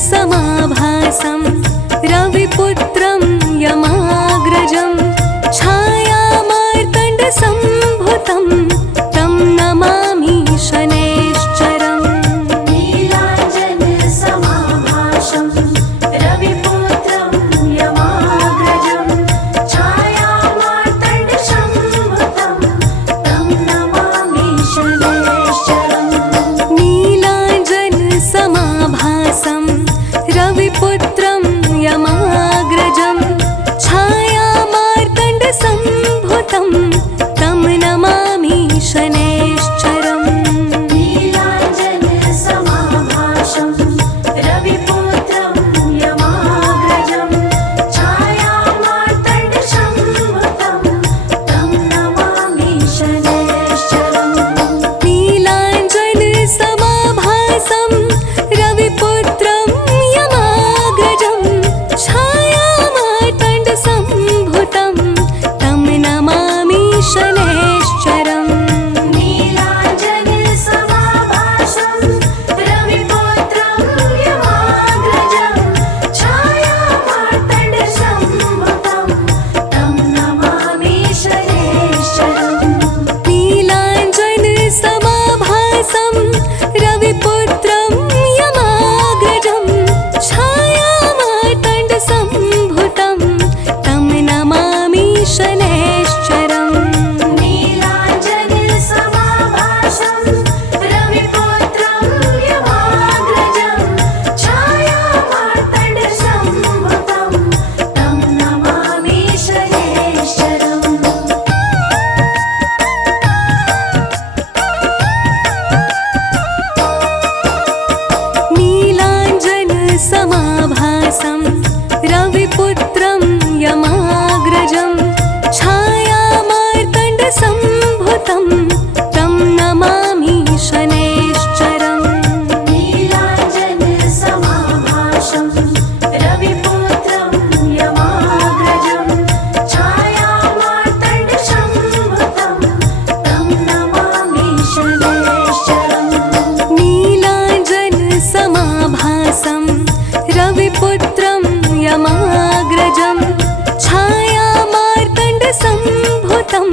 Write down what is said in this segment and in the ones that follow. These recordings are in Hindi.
समाभासं रविपुत्रं यमाग्रजं छायामार्तण्डसम्भुतं तं नमामि शनैश्चरम्। नीलाञ्जनसमाभासं रविपुत्रं यमाग्रजं छायामार्तण्डसम्भुतं तं नमामि शनैश्चरम्। नीलाञ्जनसमाभासं रविपुत्रं यमाग्रजं छायामार्तण्डसम्भुतं तं नमामि शनैश्चरम्। नीलाञ्जनसमाभासं रविपुत्रं यमाग्रजं छायामार्तण्डसम्भुतं तं नमामि शनैश्चरम्। नीलाञ्जनसमाभासं रविपुत्रं यमाग्रजं छायामार्तण्डसम्भुतं तं नमामि शनैश्चरम्। नीलाञ्जनसमाभासं रविपुत्रं यमाग्रजं छायामार्तण्डसम्भुतं तं नमामि शनैश्चरम्। नीलाञ्जनसमाभासं रविपुत्रं यमाग्रजं छायामार्तण्डसम्भुतं तं नमामि शनैश्चरम्। नीलाञ्जनसमाभासं रविपुत्रं यमाग्रजं छायामार्तण्डसम्भुतं तं नमामि शनैश्चरम्। नीलाञ्जनसमाभासं रविपुत्रं यमाग्रजं छायामार्तण्डसम्भुतं तं नमामि शनैश्चरम्। नीलाञ्जनसमाभासं रविपुत्रं यमाग्रजं छायामार्तण्डसम्भुतं तं नमामि शनैश्चरम्। नीलाञ्जनसमाभासं रविपुत्रं यमाग्रजं छायामार्तण्डसम्भुतं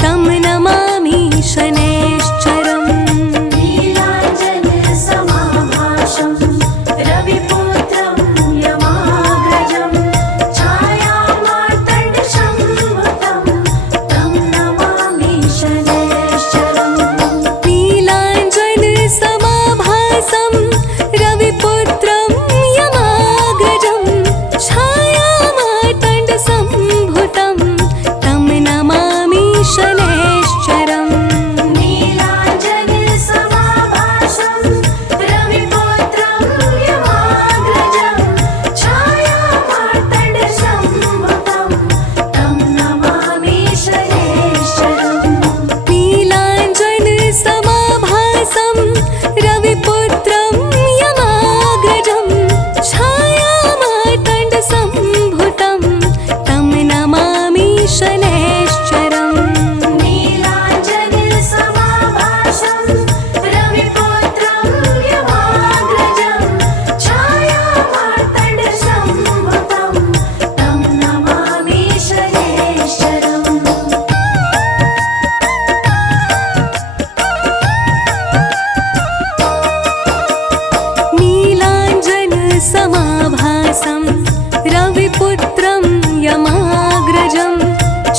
तं नमामि शनैश्चरम्। नीलाञ्जनसमाभासं रविपुत्रं यमाग्रजं छायामार्तण्डसम्भुतं तं नमामि शनैश्चरम्। नीलाञ्जनसमाभासं रविपुत्रं यमाग्रजं छायामार्तण्डसम्भुतं तं नमामि शनैश्चरम्। नीलाञ्जनसमाभासं रविपुत्रं यमाग्रजं छायामार्तण्डसम्भुतं तं नमामि शनैश्चरम्। नीलाञ्जनसमाभासं रविपुत्रं यमाग्रजं छायामार्तण्डसम्भुतं तं नमामि शनैश्चरम्। नीलाञ्जनसमाभासं रविपुत्रं यमाग्रजं छायामार्तण्डसम्भुतं तं नमामि शनैश्चरम्। नीलाञ्जनसमाभासं रविपुत्रं यमाग्रजं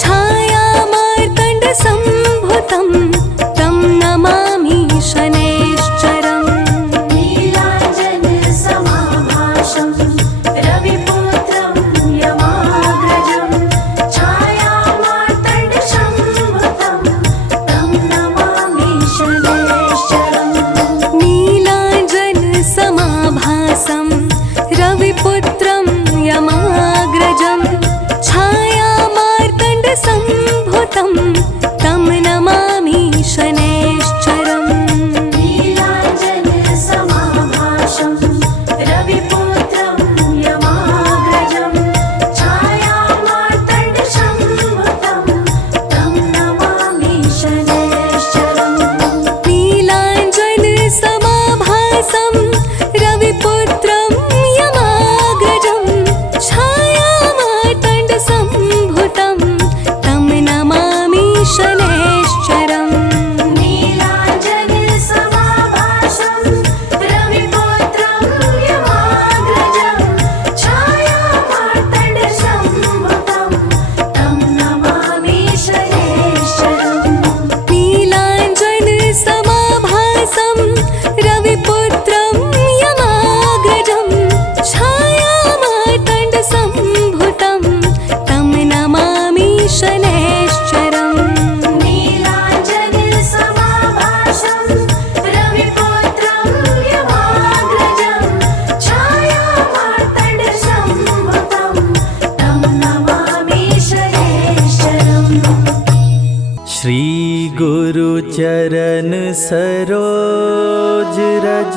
छायामार्तण्डसम्भुतं तं नमामि शनैश्चरम्। नीलाञ्जनसमाभासं रविपुत्रं यमाग्रजं छायामार्तण्डसम्भुतं तं नमामि शनैश्चरम्। नीलाञ्जनसमाभासं रविपुत्रं चरण सरोज रज,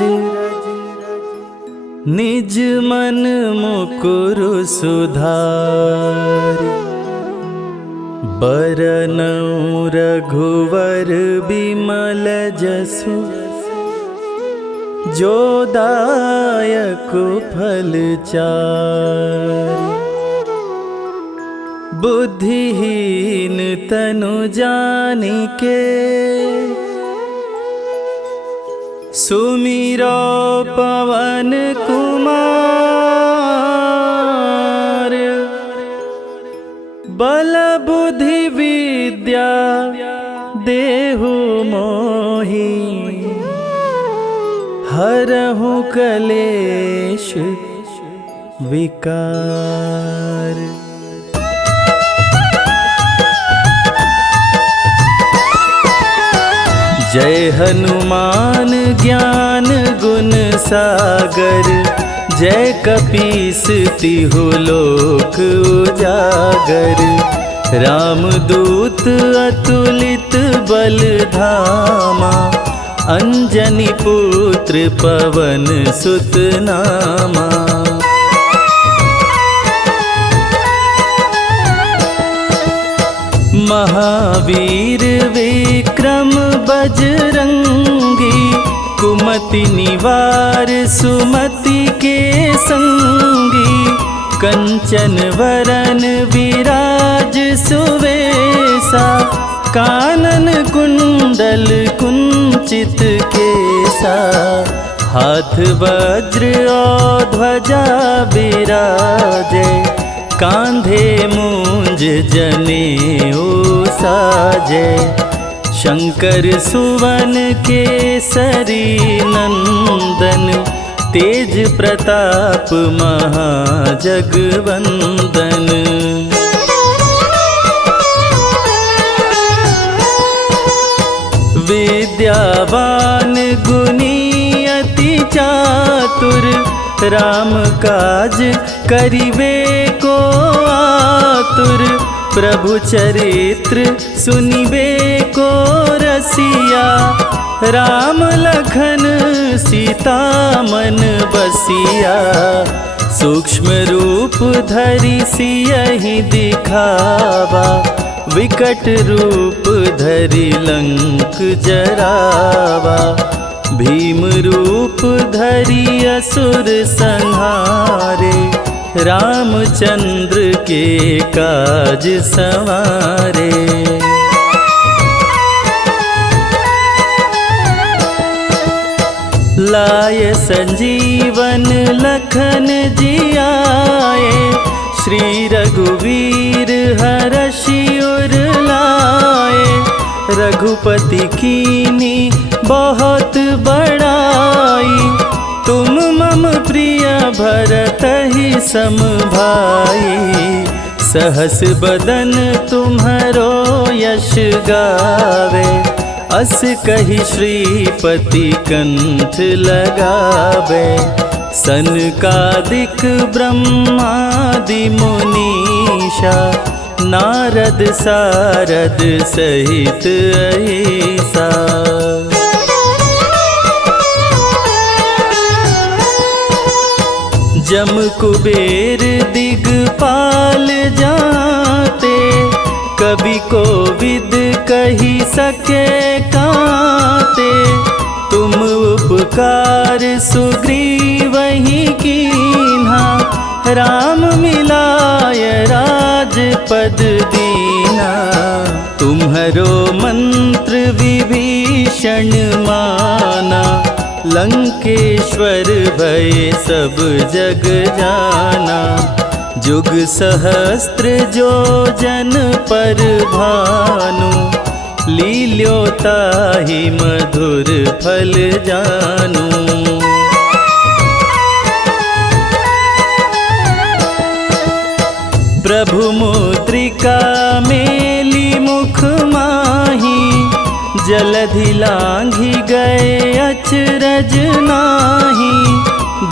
निज मन मुकुर सुधारि। बरनउँ रघुवर बिमल जसु, जो दायक फल चारि। बुद्धिहीन तनु जानिके, सुमिरो पवन कुमार। बल बुद्धि विद्या देहु मोहि, हरहु कलेश विकार। जय हनुमान ज्ञान गुण सागर, जय कपीस तिहु लोक उजागर। रामदूत अतुलित बल धामा, अंजनी पुत्र पवन सुत नामा। महावीर विक्रम बजरंगी, कुमति निवार सुमति के संगी। कंचन वरन विराज सुवेसा, कानन कुंडल कुंचित केसा। हाथ वज्र और ध्वजा बिराजे, कांधे मूंज जनेऊ साजे। शंकर सुवन केसरी नंदन, तेज प्रताप महाजगवंदन। विद्यावान गुणी अति चातुर, राम काज करिवे को आतुर। प्रभु चरित्र सुनिबे को रसिया, राम लखन सीता मन बसिया। सूक्ष्म रूप धरि सियहि दिखावा, विकट रूप धरि लंक जरावा। भीम रूप धरि असुर संहारे, रामचंद्र के काज संवारे। लाय संजीवन लखन जियाए, श्री रघुवीर हरषि उर लाए। रघुपति कीनी बहुत बड़ाई, तुम मम प्रिय भरतहि सम भाई। सहस बदन तुम्हरो यश गावे, अस कहि श्रीपति कंठ लगावे। सनकादिक ब्रह्मादि मुनीषा, नारद सारद सहित अहिसा। जम कुबेर दिगपाल जाते, कवि कोविद कही सके काते। तुम उपकार सुग्रीवहि कीन्हा, राम मिलाय राजपद दीना। तुम्हरो मंत्र विभीषण माना, लंकेश्वर भय सब जग जाना। जुग सहस्त्र जो जन पर भानु, लील्योताहि मधुर फल जानू। प्रभु मुद्रिका मेली मुख माही, जलधि लांघि गए अचरज नाही।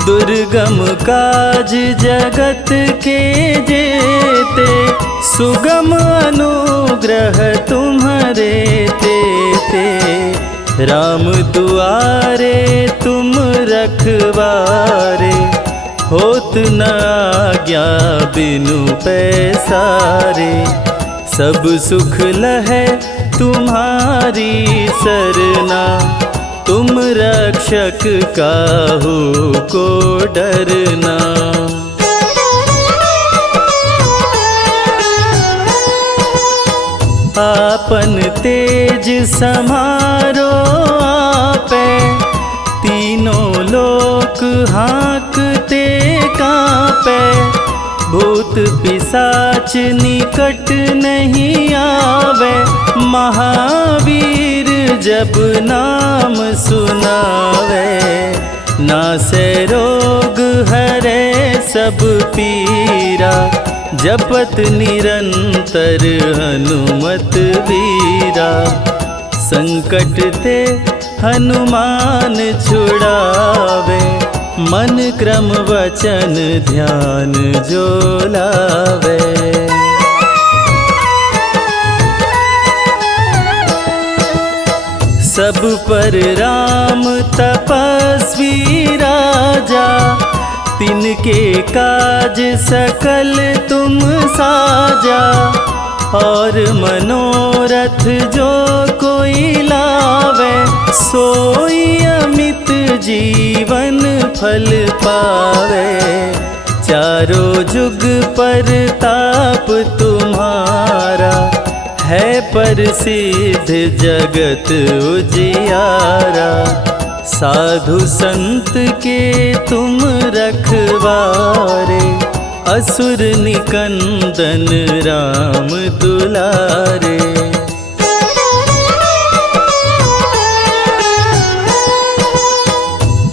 दुर्गम काज जगत के जेते, सुगम अनुग्रह तुम्हारे तेते। राम दुआरे तुम रखवारे, होत न आज्ञा बिनु पैसारे। सब सुख लहै तुम्हारी सरना, तुम रक्षक काहू को डरना। आपन तेज समारो आपे, तीनों लोक हाँकते कांपे। भूत पिशाच निकट नहीं आवे, महावीर जब नाम सुनावे। नासे रोग हरे सब पीरा, जपत निरंतर हनुमत वीरा। संकट ते हनुमान छुड़ावे, मन क्रम वचन ध्यान जो लावे। सब पर राम तपस्वी राजा, तिनके काज सकल तुम साजा। और मनोरथ जो कोई लावे, सोई अमित जीवन फल पावे। चारों जुग पर ताप तुम्हारा, है प्रसिद्ध जगत उजियारा। साधु संत के तुम रखवारे, असुर निकंदन राम दुलारे।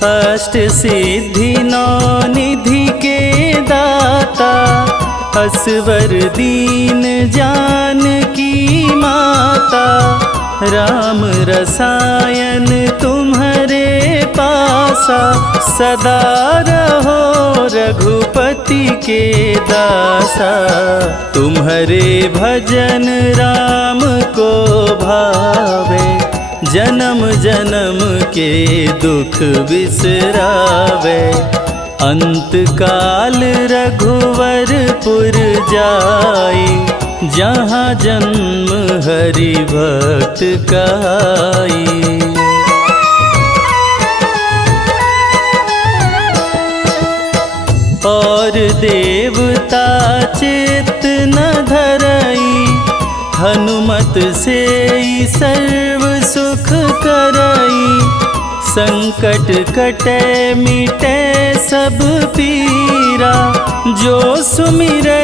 अष्ट सिद्धि नौ निधि के दाता, असवर दीन जानकी माता। राम रसायन तुम्हारे पासा, सदा रहो रघुपति के दासा। तुम्हारे भजन राम को भावे, जन्म जन्म के दुख बिसरावे। अंत काल रघुवरपुर जाई, जहाँ जन्म हरि भक्त कहाई। और देवता चित्त न धरई, हनुमत से सर्व सुख करई। संकट कटे मिटे सब पीरा, जो सुमिरे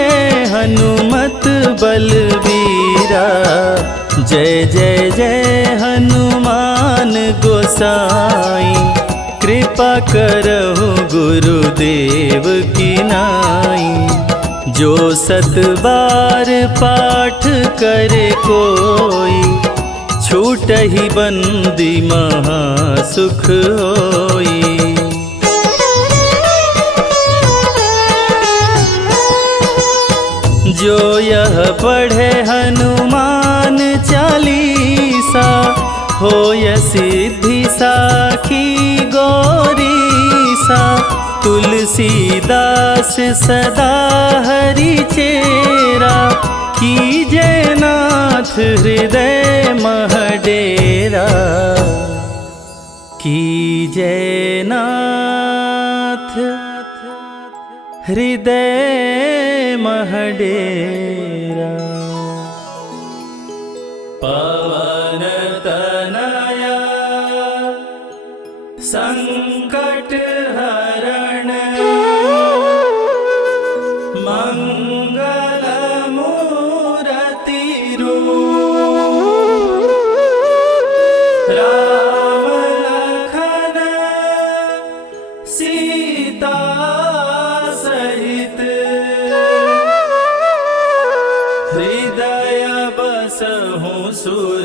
हनुमत बलबीरा। जय जय जय हनुमान गोसाई, कृपा करहु गुरुदेव की नाई। जो सत बार पाठ करे कोई, छूटहि बंदी महा सुख होई। जो यह पढ़े हनुमान चालीसा, होय सिद्धि साखी गौरीसा। तुलसीदास सदा हरि चेरा, कीजय नाथ हृदय मह डेरा। कीजय नाथ हृदय मह डेरा। पवन तनया संकट हरण, मंगल मूरति रूप। राम लखन सीता सहित, हृदय बसहु सुर।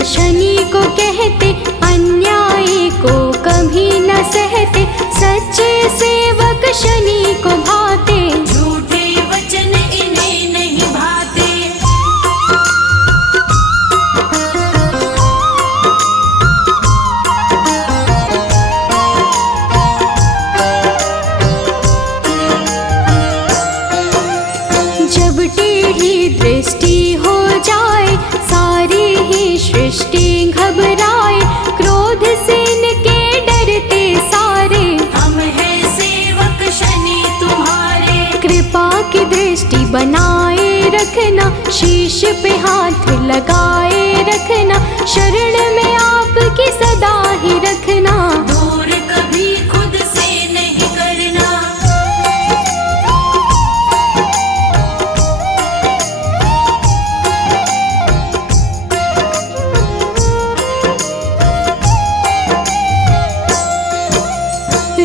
मिथ्या शनि को कहते, अन्याय को कभी न सहते, सच्चे सेवक शनि को भाते, झूठे वचन इन्हें नहीं भाते। जब टेढ़ी दृष्टि हो जाए, सारी ही सृष्टि घबराए, क्रोध से इनके डरते सारे, हम हैं सेवक शनि तुम्हारे। कृपा की दृष्टि बनाए रखना, शीश पे हाथ लगाए रखना, शरण में आपकी सदा ही रखना, दूर कभी खुद से नहीं करना।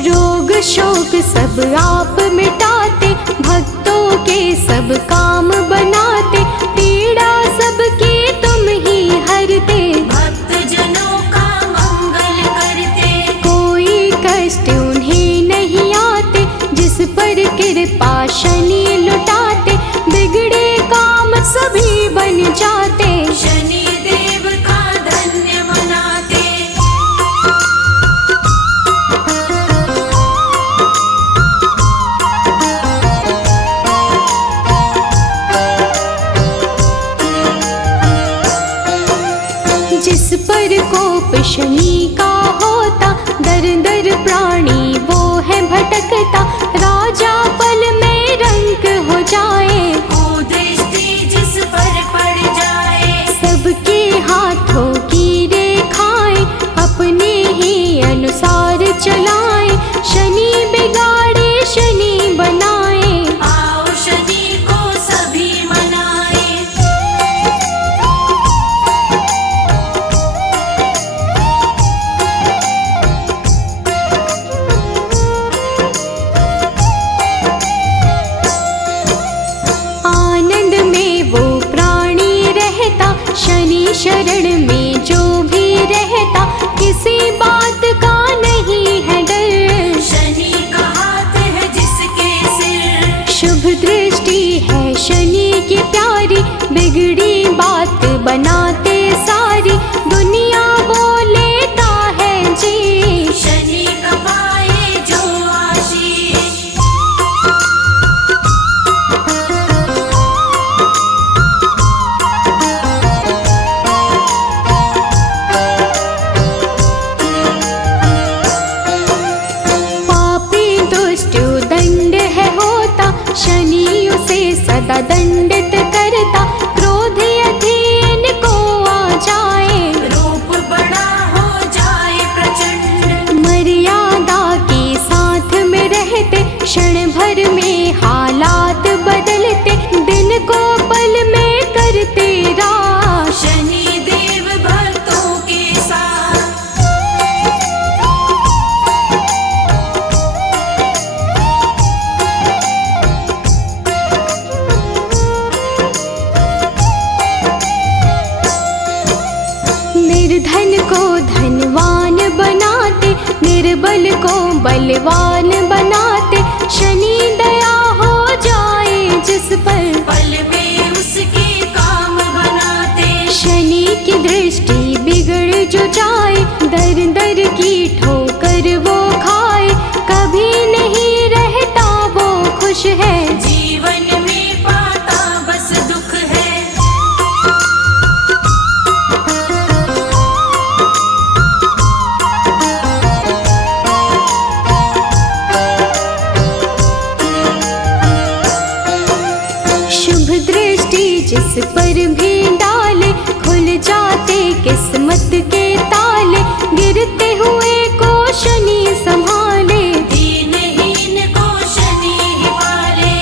रोग शोक सब आप मिटाते, भक्तों के सब काम बनाते, पीड़ा सबकी तुम ही हरते, भक्त जनों का मंगल करते। कोई कष्ट उन्हें नहीं आते, जिस पर कृपा शनि लुटाते, बिगड़े काम सभी बन जाते, शनि देव का धन्य मनाते। जिस पर कोप शनि का होता, दर दर प्राणी वो है भटकता, राजा पल में रंक हो जाए, कुदृष्टि जिस पर पड़ जाए, सबके हाथों की रेखाएं अपने ही अनुसार चलाएं, शनि बिगाड़े शनि बनाए, आओ शनि को सभी मनाए। आनंद में वो प्राणी रहता, शनि शरण में जो भी रहता, किसी बात का नहीं है डर, शनि का हाथ है जिसके सिर, शुभ दृष्टि है शनि की प्यारी, बिगड़ी बात बनाते सारी, दुनिया बोलेता है जी, शनि का पाए जो आशीष। पापी दुष्ट दंड है होता, शनि उसे सदा दंडित करता, क्रोध यदि इनको आ जाए, रूप बड़ा हो जाए प्रचंड, मर्यादा के साथ में रहते, क्षण भर में हालात बदलते, दिन को पल में करते राश, शनि देव भक्तों के साथ। निर्धन को धनवान बनाते, निर्बल को बलवान बनाते, शनि दया हो जाए जिस पर, पल में उसके काम बनाते, शनि की दृष्टि बिगड़ जो जाए, दर दर की ठोकर वो खाए, कभी नहीं रहता वो खुश है, जीवन में पाता बस दुख है। शुभ दृष्टि जिस पर भी डाले, खुल जाते किस्मत के ताले, गिरते हुए को शनि संभाले, दीनहीन को शनि ही पाले,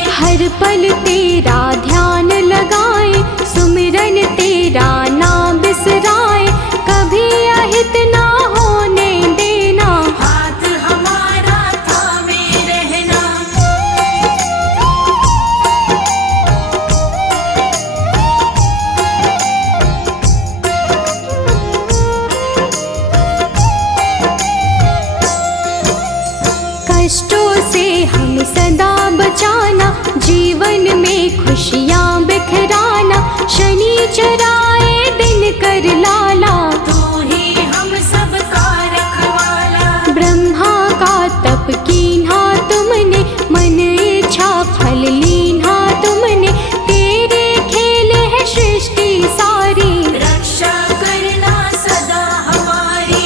में खुशियाँ बिखराना, शनि चुराए दिन कर लाला। तू ही हम सबका रखवाला। ब्रह्मा का तप कीन्हा तुमने, मन इच्छा फल लीन्हा तुमने। तेरे खेल है सृष्टि सारी, रक्षा करना सदा हमारी।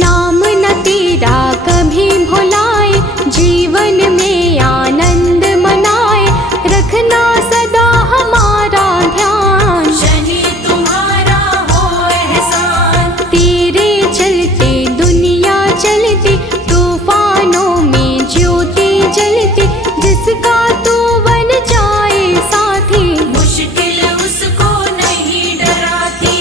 नाम न तेरा कभी भुलाए, जीवन में आनंद मनाए। रखना सदा हमारा ध्यान, शनि तुम्हारा हो एहसान। तेरे चलते दुनिया चलती, तूफानों में ज्योति जलती। जिसका तू बन जाए साथी, मुश्किल उसको नहीं डराती।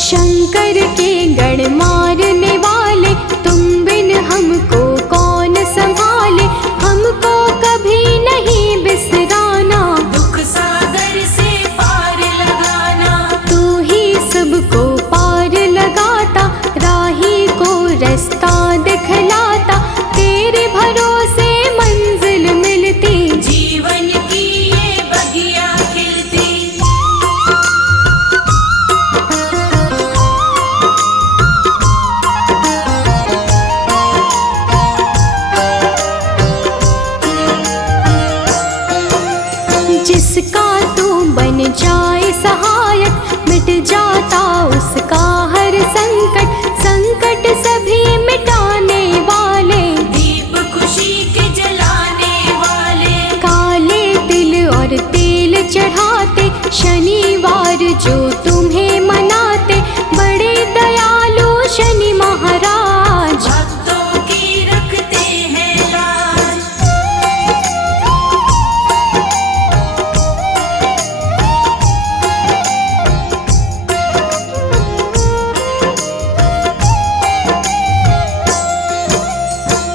शंकर के गण मारने वाले, तुम बिन हमको कौन संभाले। हमको कभी नहीं बिसराना, दुख सागर से पार लगाना। तू ही सबको पार लगाता, राही को रास्ता दिखलाता। तेरे भरोसे मंजिल मिलती, जीवन की ये बगिया खिलती। जिसका तू बन जाए सहायक, मिट जाता उसका हर संकट। संकट सभी मिटाने वाले, दीप खुशी के जलाने वाले। काले तिल और तेल चढ़ाते, शनिवार जो तुम्हें मनाते। बड़े दयालु शनि महाराज, भक्तों की रखते हैं लाज।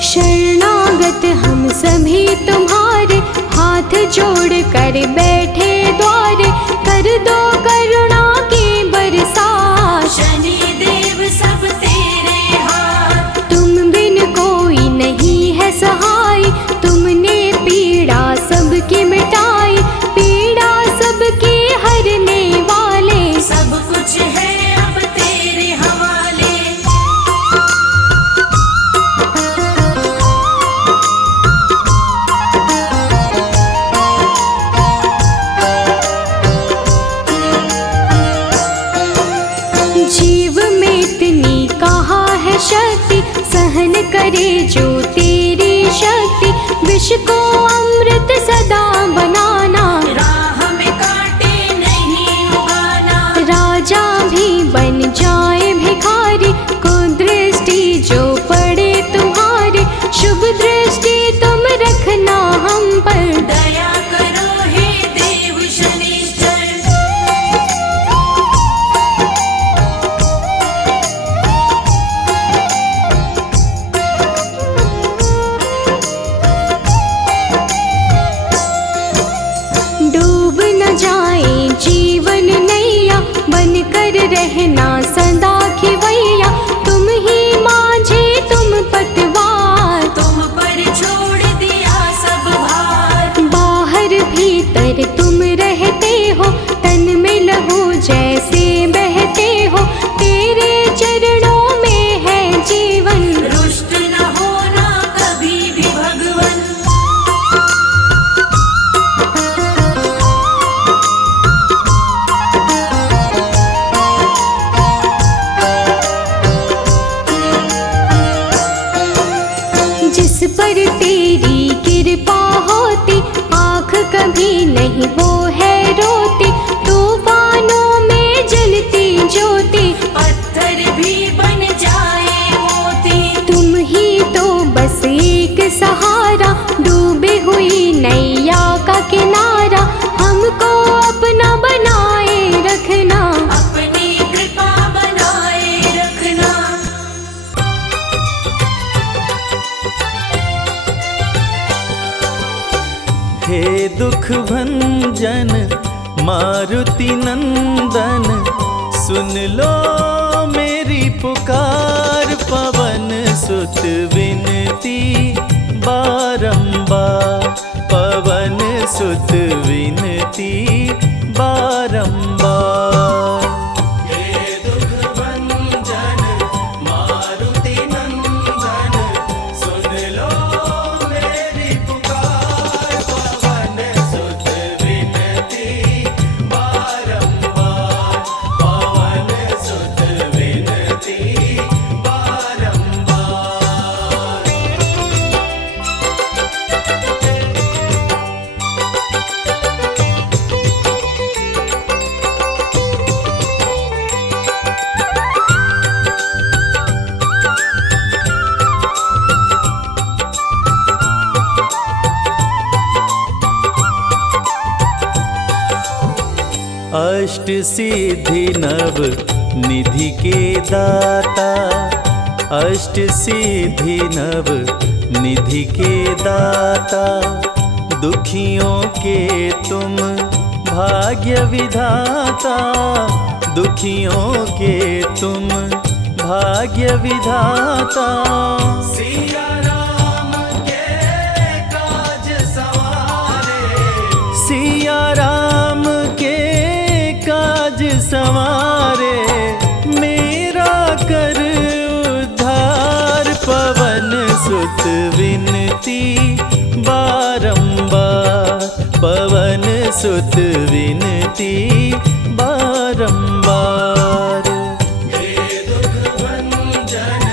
शरणागत हम सभी तुम्हारे, हाथ जोड़ कर बैठे द्वारे। कर दो करुणा की बरसात, शनि देव सब तेरे हाथ। तुम बिन कोई नहीं है सहाय। तुमने पीड़ा सबकी मिटाई, पीड़ा सबकी हरने वाले। सब कुछ है अब तेरे हवाले। जीव में इतनी कहाँ है शक्ति, सहन करे जो तेरी शक्ति। विष को अमृत सदा बनाना, राह में कांटे नहीं उगाना। राजा भी बन जाए भिखारी। कुदृष्टि जो पड़े तुम्हारे, शुभ दृष्टि तुम रखना हम पर। दया करो हे देव शनिश्चर। डूब न जाए जीवन नैया, बन कर रहना सदा खिवैया। तुम ही माझे तुम पतवार, तुम पर छोड़ दिया सब भार। बाहर भीतर तुम रहते हो, तन में लहू जैसे बहते हो। तेरे चरणों में है जीवन, रुष्ट न होना कभी भी भगवन। जिस पर तेरी कृपा होती, आँख कभी नहीं वो है रोती। तूफानों में जलती ज्योति, पत्थर भी बन जाए मोती। तुम ही तो बस एक सहारा, डूबे हुई नैया का किनारा। हमको अपना बनाए रखना, अपनी कृपा हे दुख भंजन मारुति नंदन, सुन लो मेरी पुकार। पवन सुत विनती बारंबार, पवन सुत विनती बारंबार। हे दुख भंजन मारुति नंदन, सुन लो मेरी पुकार। पवन सुत विनती बारंबार, पवन सुत विनती बारंबार। अष्ट सिद्धि नव निधि के दाता, अष्ट सिद्धि नव निधि के दाता। दुखियों के तुम भाग्य विधाता, दुखियों के तुम भाग्य विधाता। सिया राम के काज सवारे, सिया राम के काज संवारे। मेरा कर उद्धार, पवन सुत विनती बारंबार, पवन सुत विनती बारंबार। हे दुख भंजन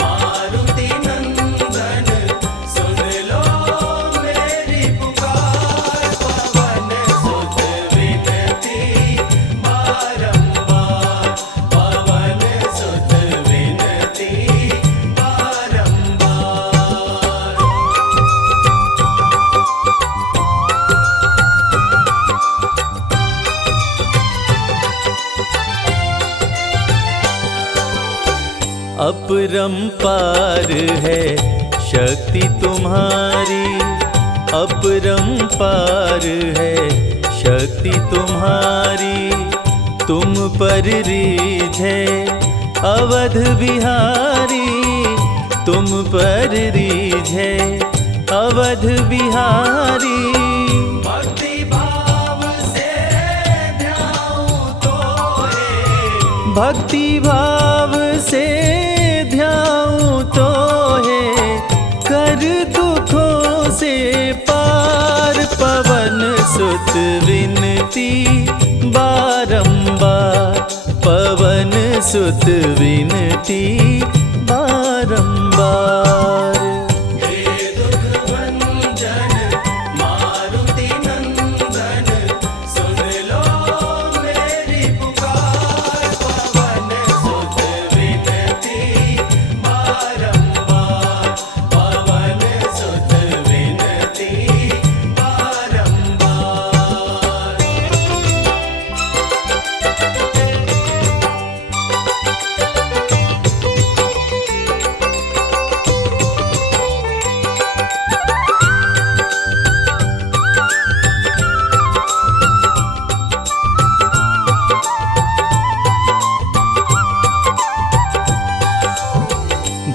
मारुति नंदन, सुन लो मेरी पुकार। पवन सुत विनती बारंबार, पवन सुत विनती बारंबार। अपरंपार है शक्ति तुम्हारी, अपरंपार है शक्ति तुम्हारी। तुम पर रीझे अवध बिहारी, तुम पर रीझे अवध बिहारी। भक्ति भाव से ध्याऊं तोरे, भक्ति भाव से ध्याऊं तो है, कर दुखों से पार। पवन सुत विनती बारंबार, पवन सुत विनती बारंबार। हे दुख भंजन मारुति नंदन, सुन लो मेरी पुकार। पवन सुत विनती बारंबार, पवन सुत विनती बारंबार।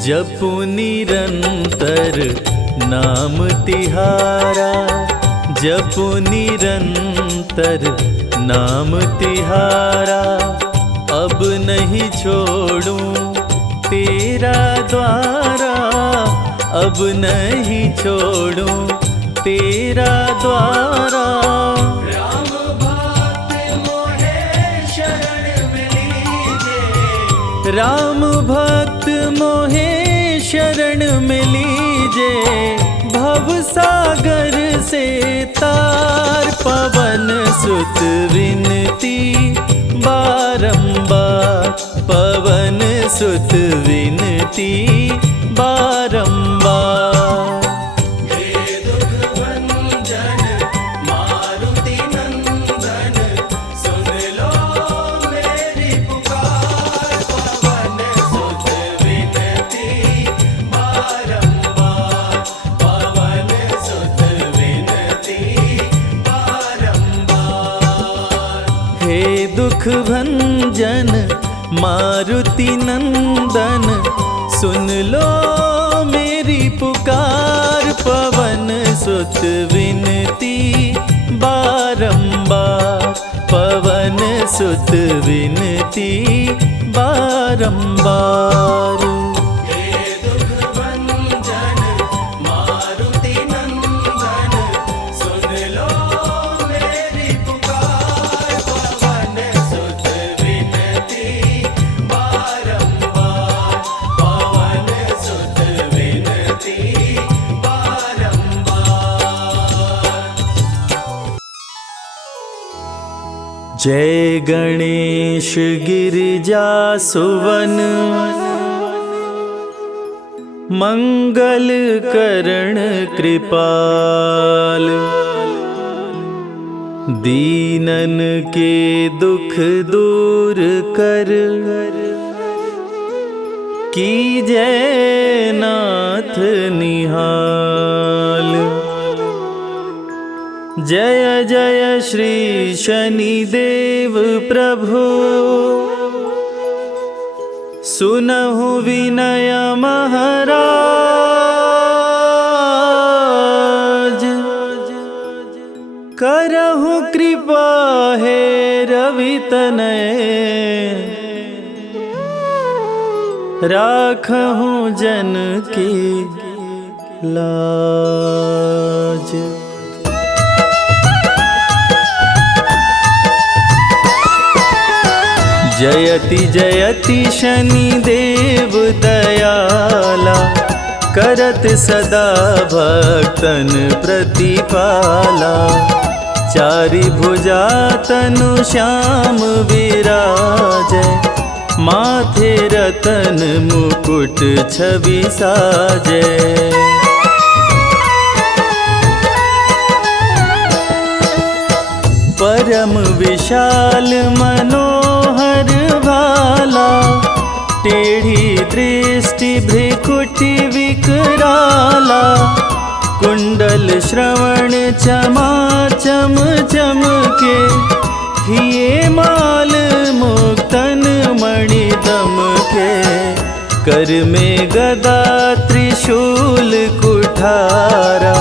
जपु निरंतर नाम तिहारा, जपु निरंतर नाम तिहारा। अब नहीं छोड़ूं तेरा द्वारा, अब नहीं छोड़ूं तेरा द्वारा। राम भक्त मोहे शरण में लीजे, राम भक्त मोहे शरण में लीजे। भव सागर से तार, पवन सुत विनती बारंबार, पवन सुत विनती बारंबार। हे दुख भंजन मारुति नंदन, सुन लो मेरी पुकार। पवन सुत विनती बारंबार, पवन सुत विनती भंजन मारुति नंदन, सुन लो मेरी पुकार। पवन सुत विनती बारंबार, पवन सुत विनती बारंबार। जय गणेश गिरिजा सुवन, मंगल करण कृपाल। दीनन के दुख दूर कर, कीजय नाथ निहाल। जय जय श्री शनिदेव प्रभु, सुनहु विनय महाराज। करहु कृपा हे रवि तनय, राखहु जन की लाज। जयति जयति शनिदेव दयाला, करत सदा भक्तन प्रतिपाला। चारि भुजा तनु श्याम विराजय, माथे रतन मुकुट छवि साजय। परम विशाल मनोहर भाला, टेढ़ी दृष्टि भ्रिकुटि विकराला। कुंडल श्रवण चमाचम चमके, हिये माल मुक्तन मणि दमके। कर में गदा त्रिशूल कुठारा,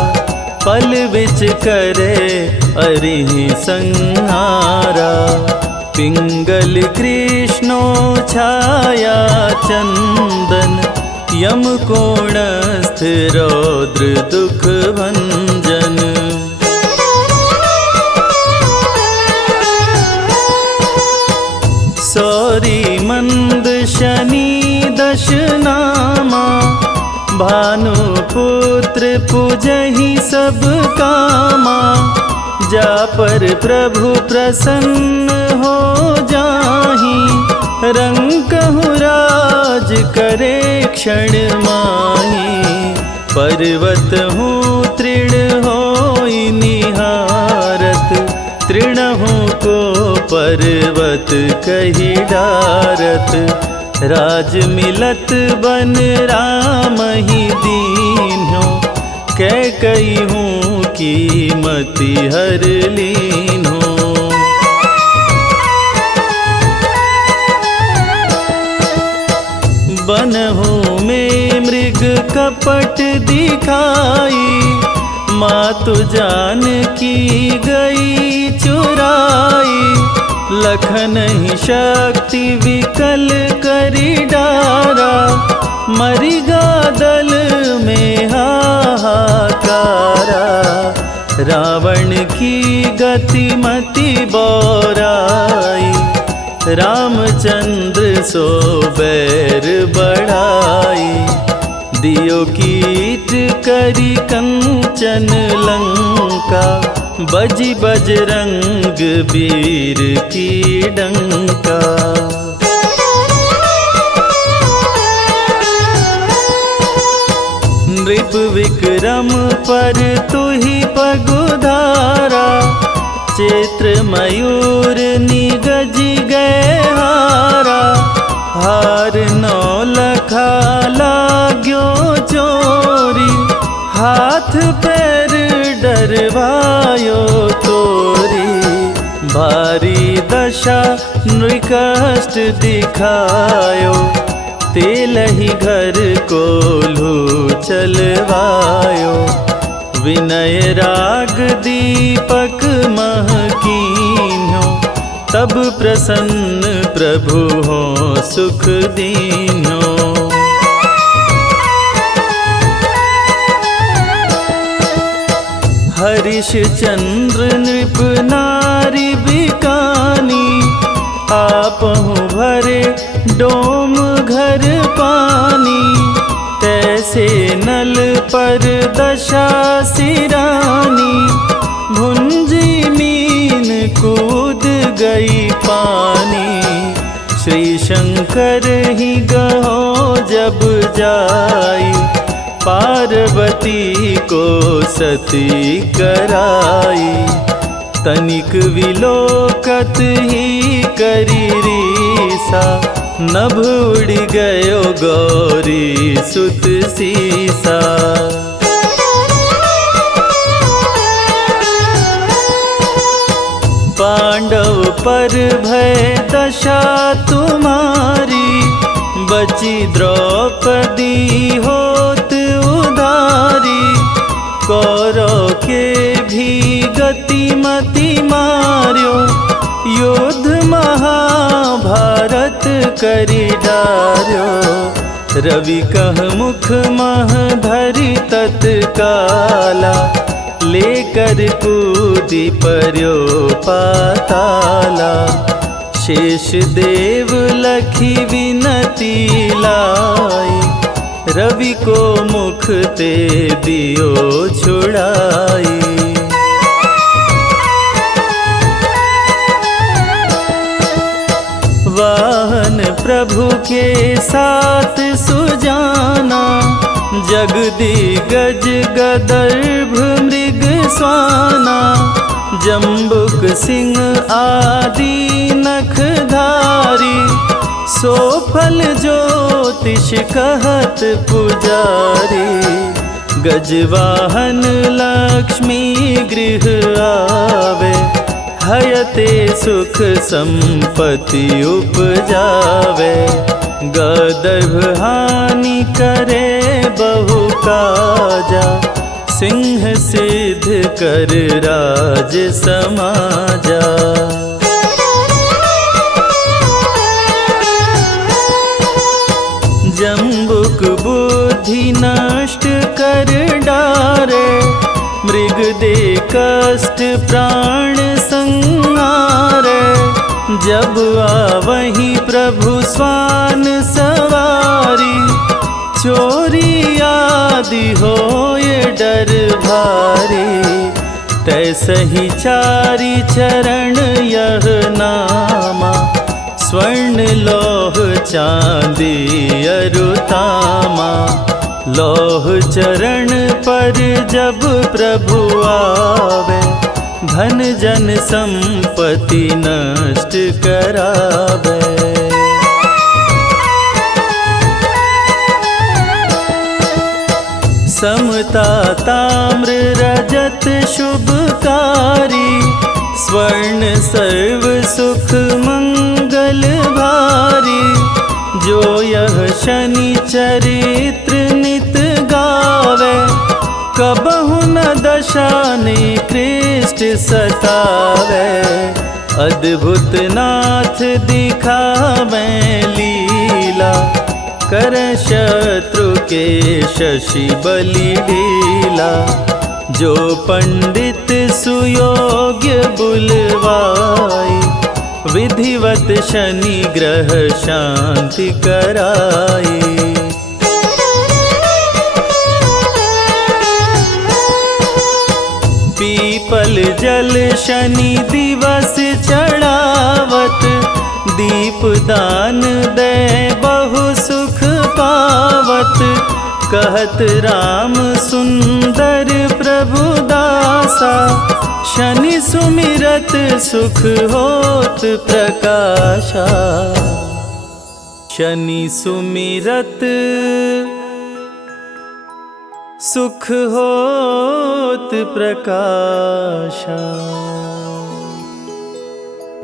पल बिच करे अरिहि संहारा। पिंगल कृष्णो छाया चंदन, यम कोणस्थ रौद्र दुख भंजन। सौरी मंद शनि दश नामा, भानुपुत्र पूजहि सब कामा। जा पर प्रभु प्रसन्न हो जाहि, रंकहु राज करे क्षण माहि। पर्वत हूँ तृण होई निहारत, तृणहु को पर्वत कहि डारत। राज मिलत बन राम ही दीन्हो, कैकई हूँ कीमति हर लीन्हो। बनहु में मृग कपट दिखाई, मातु जानकी गई चुराई। लखन ही शक्ति विकल करी डारा, मरिगा दल में हाहाकारा। रावण की गति मति बौराई, रामचंद्र सो बैर बढ़ाई। दियो कीट करी कंचन लंका, बजी बजरंग वीर की डंका। नृप विक्रम पर तुहि पगुधारा, चैत्र मयूर निगज गए हारा। हार नौ लखा लाग्यो चोरी, हाथ पैर डरवायो तोरी। भारी दशा नृकष्ट दिखायो, तेलहि घर कोल्हू चलवायो। विनय राग दीपक महकीन्यो, तब प्रसन्न प्रभु हो सुख दीन्यो। हरिश चंद्र नृप नारी बिकानी, आपहु भरे डोम घर पानी। तैसे नल पर दशा सिरानी, भुंजी मीन कूद गई पानी। श्री शंकर ही गहो जब जाई, पार्वती को सती कराई। तनिक विलोकत ही करी रीसा, नभ उड़ गयो गौरी सुत सीसा। पांडव पर भय दशा तुम्हारी, बची द्रौपदी होत उदारी। कौरव के भी गति मति मार्यो, युद्ध महाभारत करी डार्यो। रवि कह मुख मह धरि तत्काला, लेकर कूदी पर्यो पाताला। शेष देव लखी विनती लाई, रवि को मुख ते दियो छुड़ाई। वाहन प्रभु के साथ सुजाना, जगदिगज गदर्भ मृग स्वाना। जम्बुक सिंह आदि नखधारी, सो फल ज्योतिष कहत पुजारी। गजवाहन लक्ष्मी गृह आवे, हयते सुख संपत्ति उपजावे। गदर्भ हानि करे बहु काजा, सिंह सिद्ध कर राज समाजा। जम्बुक बुद्धि नष्ट कर डारे, मृग दे कष्ट प्राण संहारे। जब आवहि प्रभु स्वान सवारी, चोरी आदि होए डर भारी। तैसहि चारि चरण यह नामा, स्वर्ण लौह चांदी अरुतामा। लौह चरण पर जब प्रभु आवे, धन जन संपत्ति नष्ट करावे। समता ताम्र रजत शुभकारी, स्वर्ण सर्व सुख मंगल भारी। जो यह शनि चरित्र नित गावे, कबहु न दशा निकृष्ट सतावे। अद्भुत नाथ दिखावे लीला, कर शत्रु के शशि बलि ढीला। जो पंडित सुयोग्य बुलवाई, विधिवत शनि ग्रह शांति कराई। पीपल जल शनि दिवस चढ़ावत, दीप दान दे बहु सुख पावत। कहत राम सुंदर प्रभु दासा, शनि सुमिरत सुख होत प्रकाशा। शनि सुमिरत सुख होत प्रकाशा।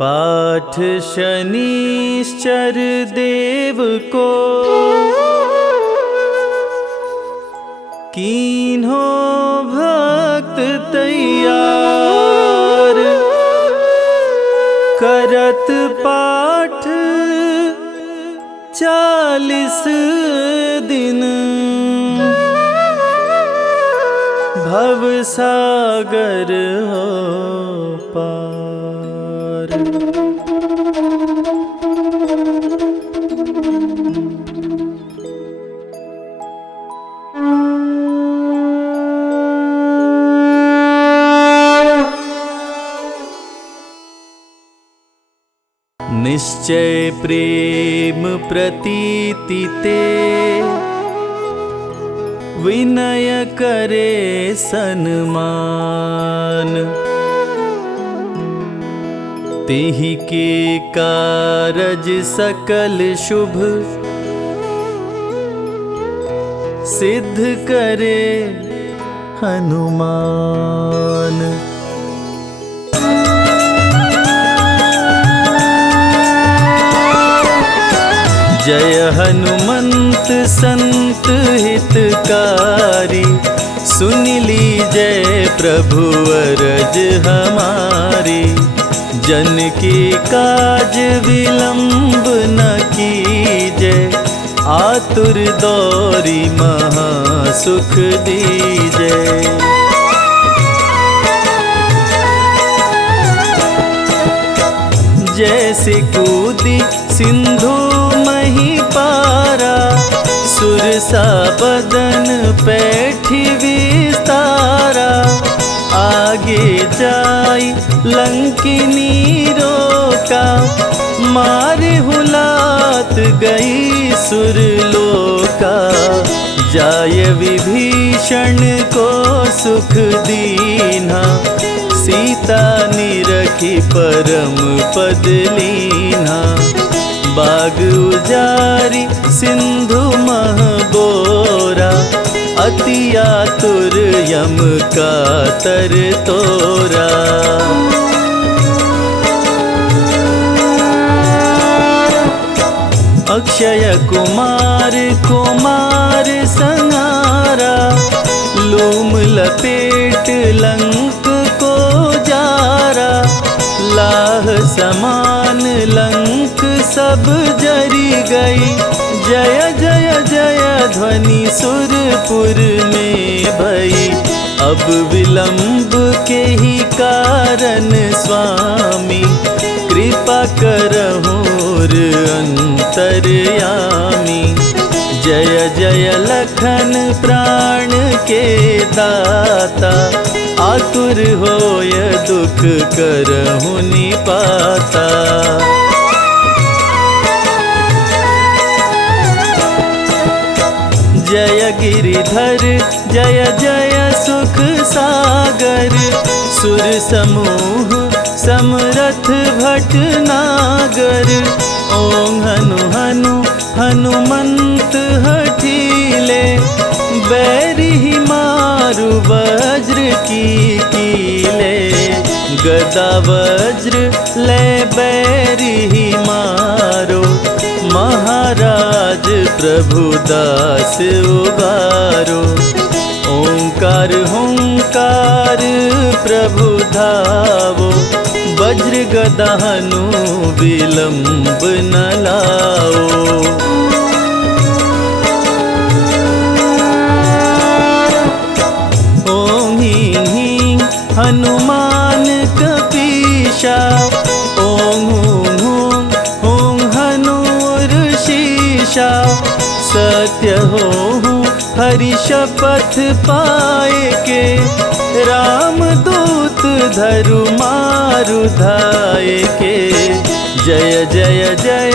पाठ शनिश्चर देव को कीन्हो भक्त तैयार, करत पाठ 40 दिन, भव सागर हो पार। निश्चय प्रेम प्रतीति ते, विनय करे सन्मान। तेहि के कारज सकल शुभ, सिद्ध करे हनुमान। जय हनुमंत संत हितकारी, सुन लीजय प्रभु अरज हमारी। जन के काज विलंब न कीजय, आतुर दौरी महा सुख दीजय। जैसे कूदी सिंधु मही पारा, सुरसा बदन पैठी विस्तारा। आगे जाई लंकिनी रोका, मारे हुलात गई सुरलोका। जाय विभीषण को सुख दीन्हा, सीता निरखी परम पद लीन्हा। बाग उजारी सिंधु मह बोरा, अति आतुर यम का तर तोरा। अक्षय कुमार कुमार संहारा, लूम लपेट लंक को जारा। लाह समान लंक सब जरी गई, जय जय जय ध्वनि सुरपुर में भई। अब विलंब के ही कारण स्वामी, कृपा करहुर अंतर्यामी। जय जय लखन प्राण के दाता, आतुर होय दुख करहु निपाता। जय गिरिधर जय जय सुख सागर, सुर समूह समरथ भटनागर। ओम हनु हनु हनुमंत हठीले, बैरी मारु वज्र की कीले। गदा वज्र ले बैरी मारो, महाराज प्रभु दास उबारो। ओंकार हुंकार प्रभु धावो, वज्र गदा हनु विलंब न लाओ। ओं ह्रीं ह्रीं हनुमान कपीशा, ओं हूं हूं हूं हनुर्षीशा। सत्य हो हरि शपथ पाए के, राम दूत धरु मारु धाये के। जय जय जय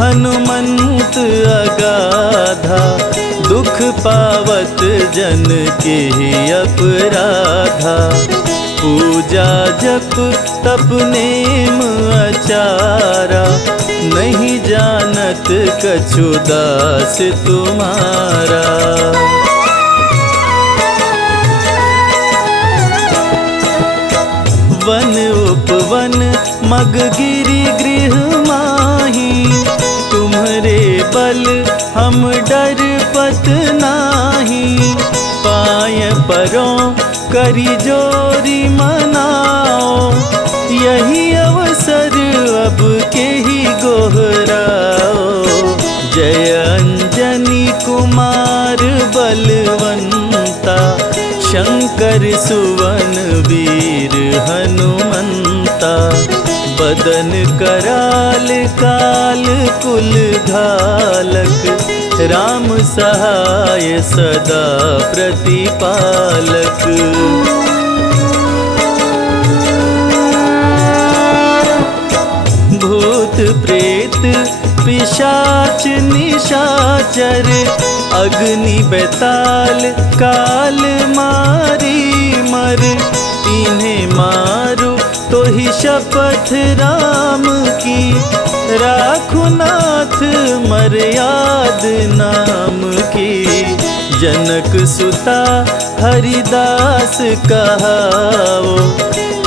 हनुमंत अगाधा, दुख पावत जन के अपराधा। पूजा जप तप नेम आचारा, नहीं जानत कछु दास तुम्हारा। वन उपवन मग गिरि गृह माही। तुम्हरे बल हम डर पत नाही। पाय परों करी जोरी मनाओ। यही अवसर अब के ही गोहराओ। जय अंजनी कुमार बलवंता। शंकर सुवन वीर हनुमंता। बदन कराल काल कुल घालक। राम सहाय सदा प्रतिपालक। भूत प्रेत पिशाच निशाचर। अग्नि बेताल काल मारी मर। इन्हें मारो तो ही शपथ राम की। राखो नाथ मर्याद नाम की। जनक सुता हरिदास कहाओ।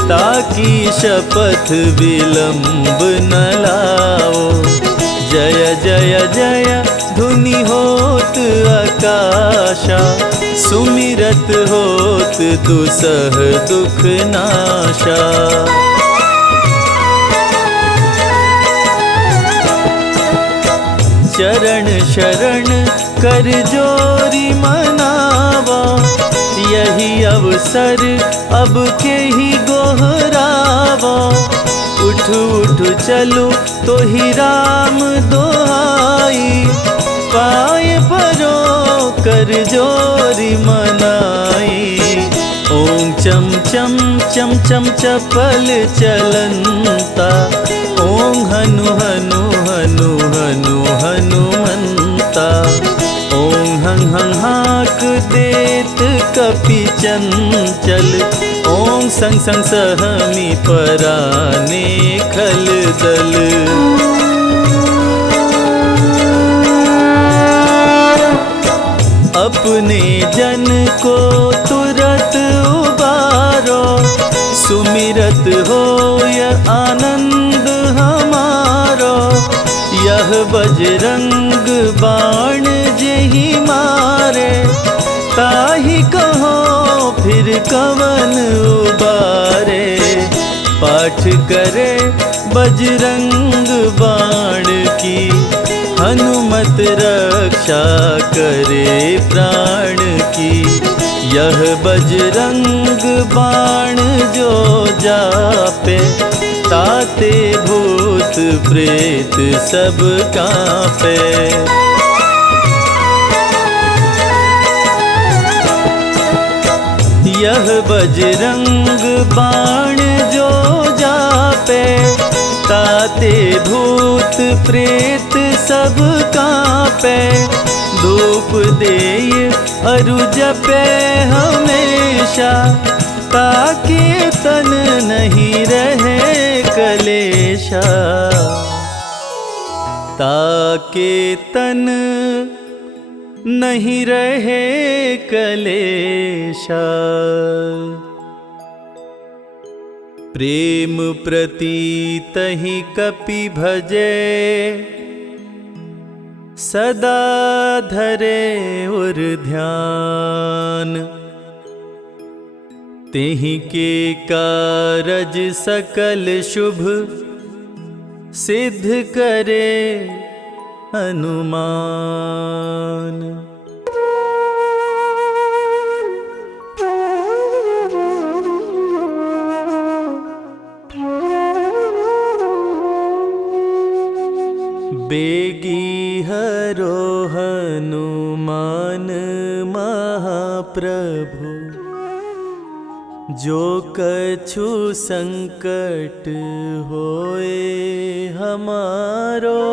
ताकि शपथ विलंब न लाओ। जय जय जय धुनि होत आकाशा। सुमिरत होत दुसह दुख नाशा। चरण शरण कर जोरी मनावा। यही अवसर अब के ही गोहरावा। उठ उठ चलो तो ही राम दोहाई। पाय परो कर जोरी मनाई। ओम चम चम चम चम चपल चलंता। ओम हनु हनु हनु हनु हनुमंता। ओम हं हं हाक देत कपि चंचल। ओम संग संग सहमी पराने खल दल। अपने जन को तुरत उबारो। सुमिरत होय आनंद हमारो। यह बजरंग बाण जेहि मारे। ताहि कहो फिर कवन उबारे। पाठ करे बजरंग बाण की। हनुमत रक्षा करे प्राण की। यह बजरंग बाण जो जापे। ताते भूत प्रेत सब कांपे। यह बजरंग बाण जो जापे। ताते भूत प्रेत सब कांपे। धूप देय अरु जपे हमेशा। ताके तन नहीं रहे कलेशा। ताके तन नहीं रहे कलेशा। प्रेम प्रतीत ही कपि भजे। सदा धरे उर ध्यान। तेहि के कारज सकल शुभ। सिद्ध करे हनुमान। बेगी हरो हनुमान महाप्रभु। जो कछु संकट होए हमारो।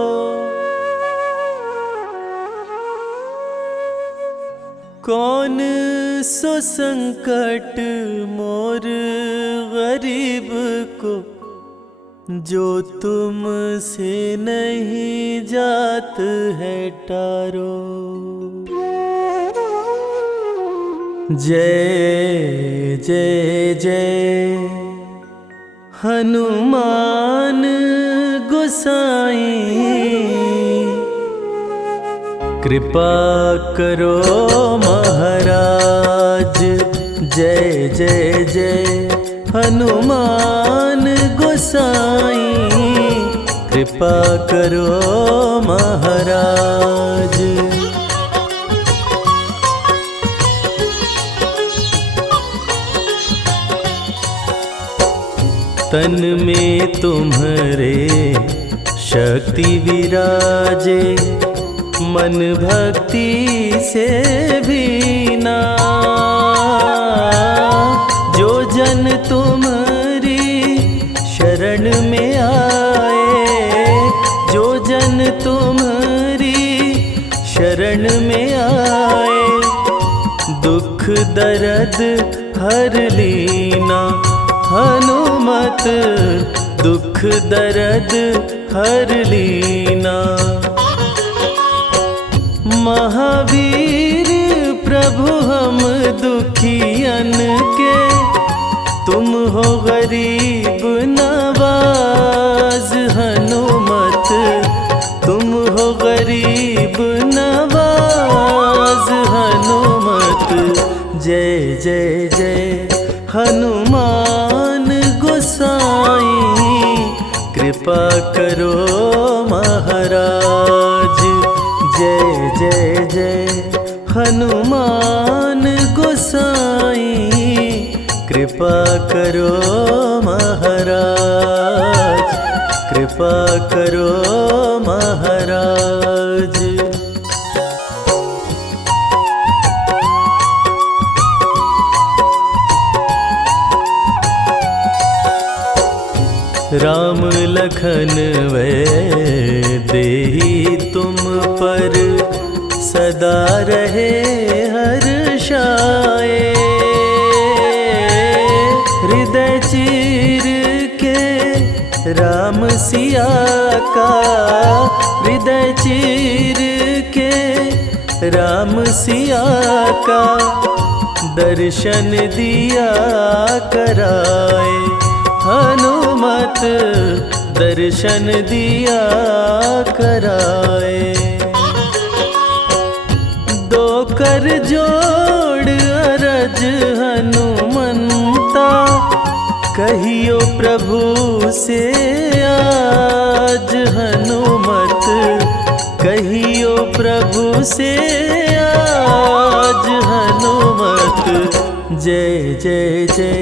कौन सो संकट मोर गरीब को। जो तुम से नहीं जात है टारो। जय जय जय हनुमान गोसाई कृपा करो महाराज। जय जय जय हनुमान गोसाई कृपा करो महाराज। तन में तुम्हारे शक्ति विराजे, मन भक्ति से भीना। जो जन तुम्हारी शरण में आए, जो जन तुम्हारी शरण में आए, दुख दर्द हर लीना। हनुमत दुख दर्द हर लीना। महावीर प्रभु हम दुखियन के, तुम हो गरीब नवाज। हनुमत तुम हो गरीब नवाज। हनुमत जय जय जय हनुमान गोसाई कृपा करो महाराज। जय जय जय हनुमान गोसाई कृपा करो महाराज। कृपा करो महाराज। राम लखन वै देहि तुम पर, सदा रहे हर्षाए। हृदय चीर के राम सिया का, हृदय चीर के राम सिया का, दर्शन दिया कराए। हनुमत दर्शन दिया कराए। दो कर जोड़ अरज हनुमंता, कहियो प्रभु से आज। हनुमत कहियो प्रभु से आज। हनुमत जय जय जय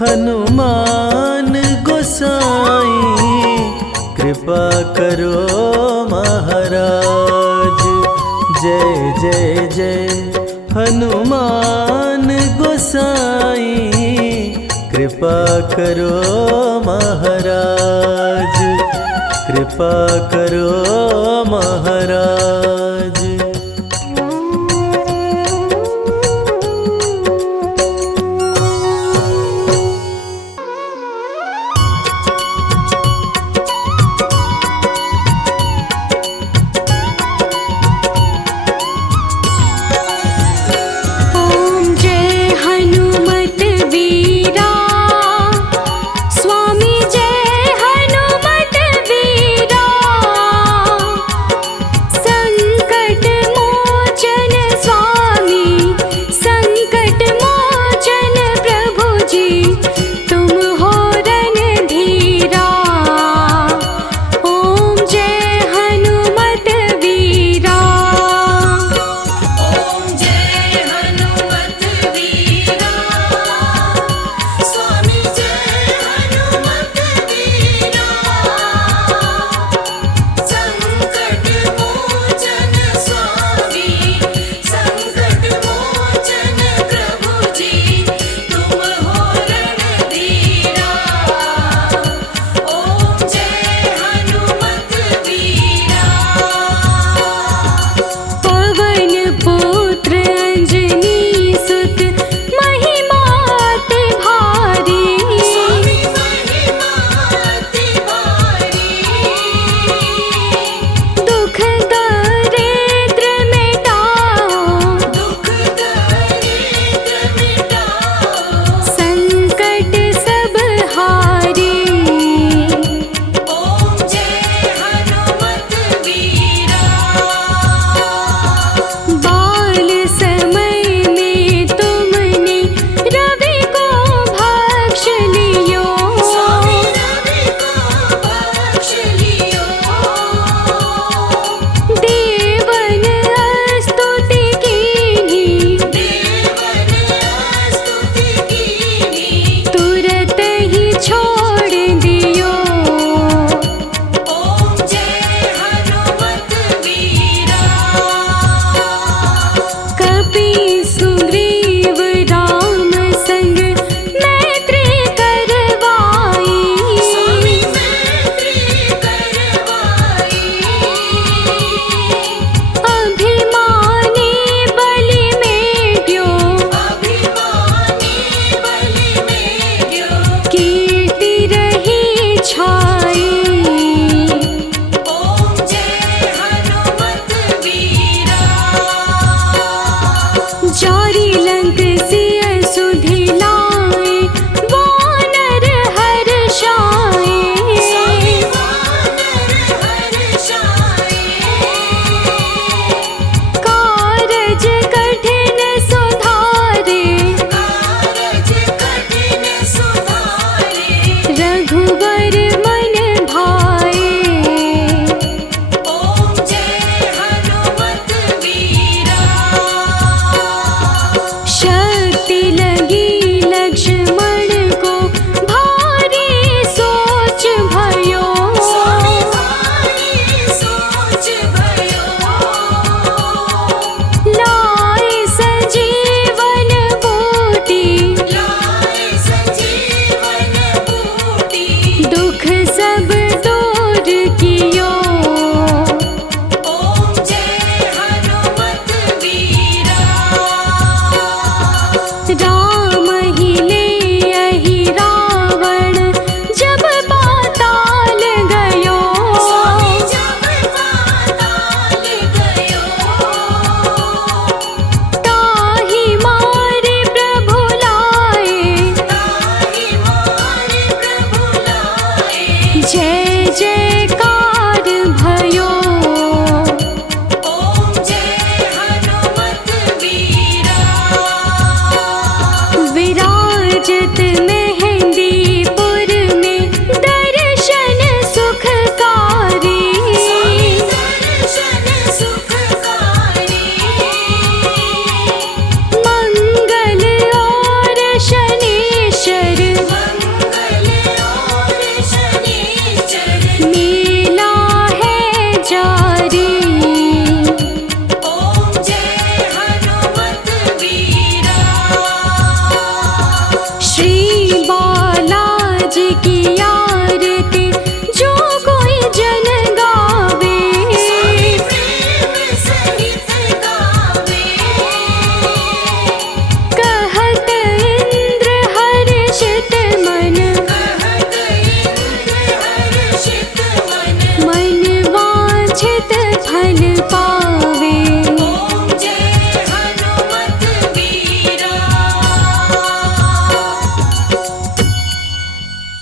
हनुमान गोसाई कृपा करो महाराज। जय जय जय हनुमान गोसाई कृपा करो महाराज। कृपा करो महाराज।